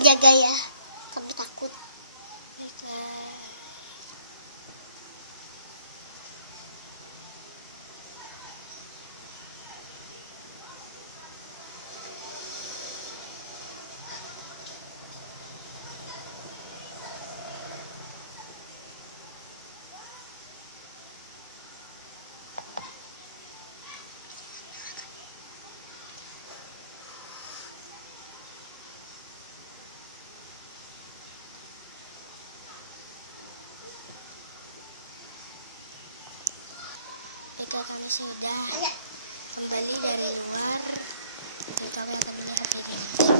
jaga ya, kamu takut. Kami sudah kembali dari luar. Kita lihat tadi